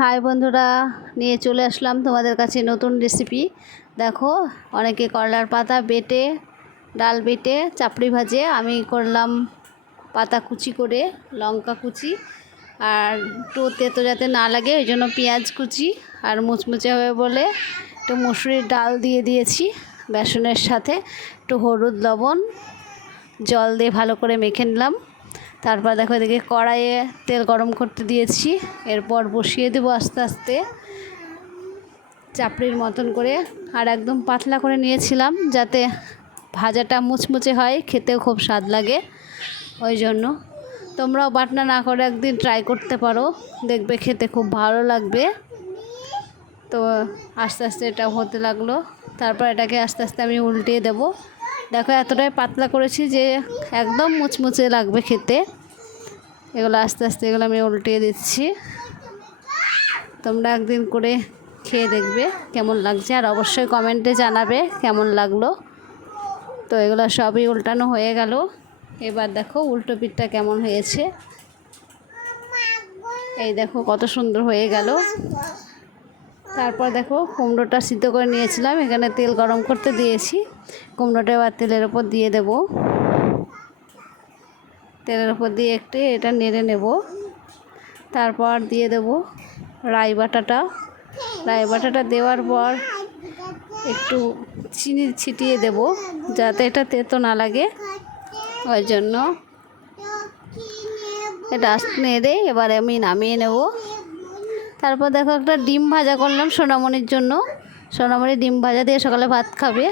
High বন্ধুরা, নিয়ে চলে আসলাম তোমাদের কাছে নতুন রেসিপি। দেখো, অনেকে করলার পাতা বেটে, ডাল বেটে চাপড়ি ভাজে, আমি করলাম পাতা কুচি করে, লঙ্কা কুচি, আর একটু তেতো যাতে না লাগে ওই জন্য পেঁয়াজ কুচি, আর মুচমুচে হবে বলে একটু মুসুরির ডাল দিয়ে দিয়েছি বেসনের সাথে, একটু হলুদ লবণ জল দিয়ে ভালো করে মেখে নিলাম। তারপর দেখো এদিকে কড়াইয়ে তেল গরম করতে দিয়েছি, এরপর বসিয়ে দেবো আস্তে আস্তে চাপড়ির মতন করে, আর একদম পাতলা করে নিয়েছিলাম যাতে ভাজাটা মুচমুচে হয়, খেতেও খুব স্বাদ লাগে। ওই জন্য তোমরাও বাটনা না করে একদিন ট্রাই করতে পারো, দেখবে খেতে খুব ভালো লাগবে। তো আস্তে আস্তে এটা হতে লাগলো, তারপর এটাকে আস্তে আস্তে আমি উল্টিয়ে দেবো। দেখো এতটাই পাতলা করেছি যে একদম মুচমুচে লাগবে খেতে। এগুলো আস্তে আস্তে এগুলো আমি উল্টিয়ে দিচ্ছি। তোমরা একদিন করে খেয়ে দেখবে কেমন লাগছে, আর অবশ্যই কমেন্টে জানাবে কেমন লাগলো। তো এগুলো সবই উল্টানো হয়ে গেল। এবার দেখো উল্টো পিঠটা কেমন হয়েছে, এই দেখো কত সুন্দর হয়ে গেল। তারপর দেখো কুমড়োটা সিদ্ধ করে নিয়েছিলাম, এখানে তেল গরম করতে দিয়েছি, কুমড়োটা এবার তেলের ওপর দিয়ে দেব। তেলের ওপর দিয়ে একটু এটা নেড়ে নেব। তারপর দিয়ে দেব রাই বাটাটা। রাই বাটাটা দেওয়ার পর একটু চিনি ছিটিয়ে দেব যাতে এটা তেতো না লাগে, ওই জন্য এটা নেড়ে এবার আমি নামিয়ে নেব। তারপর দেখো একটা ডিম ভাজা করলাম সোনামণির জন্য, সোনামণি ডিম ভাজা দিয়ে সকালে ভাত খাবে।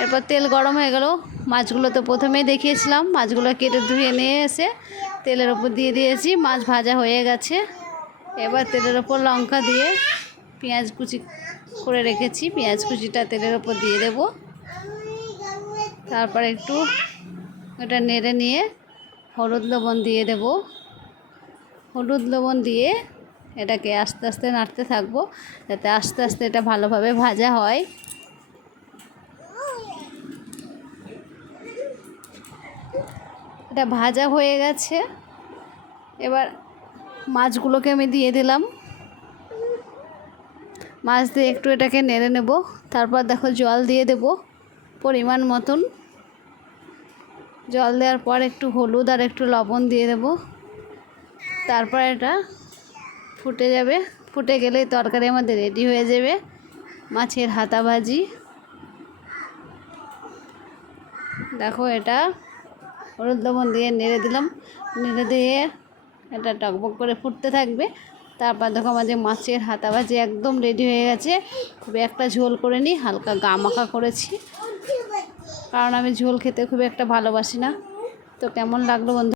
এরপর তেল গরম হয়ে গেল, মাছগুলো তো প্রথমেই দেখিয়েছিলাম, মাছগুলো কেটে ধুয়ে নিয়ে এসে তেলের ওপর দিয়ে দিয়েছি, মাছ ভাজা হয়ে গেছে। এবার তেলের ওপর লঙ্কা দিয়ে পেঁয়াজ কুচি করে রেখেছি, পেঁয়াজ কুচিটা তেলের ওপর দিয়ে দেব। তারপর একটু এটা নেড়ে নিয়ে হলুদ লবণ দিয়ে দেব। হলুদ লবণ দিয়ে এটাকে আস্তে আস্তে নাড়তে থাকবো যাতে আস্তে আস্তে এটা ভালোভাবে ভাজা হয়। এটা ভাজা হয়ে গেছে, এবার মাছগুলোকে আমি দিয়ে দিলাম। মাছ দিয়ে একটু এটাকে নেড়ে নেব। তারপর দেখো জল দিয়ে দেব পরিমাণ মতন। জল দেওয়ার পর একটু হলুদ আর একটু লবণ দিয়ে দেব। তারপর এটা ফুটে যাবে, ফুটে গেলেই তরকারি আমাদের রেডি হয়ে যাবে, মাছের হাতা ভাজি। দেখো এটা হলুদ লবণ দিয়ে নেড়ে দিলাম, নেড়ে দিয়ে এটা টকবক করে ফুটতে থাকবে। তারপর দেখো আমাদের মাছের হাতা ভাজি একদম রেডি হয়ে গেছে। খুবই একটা ঝোল করে নিই, হালকা গা মাখা করেছি, কারণ আমি ঝোল খেতে খুব একটা ভালোবাসি না। তো কেমন লাগলো বন্ধু?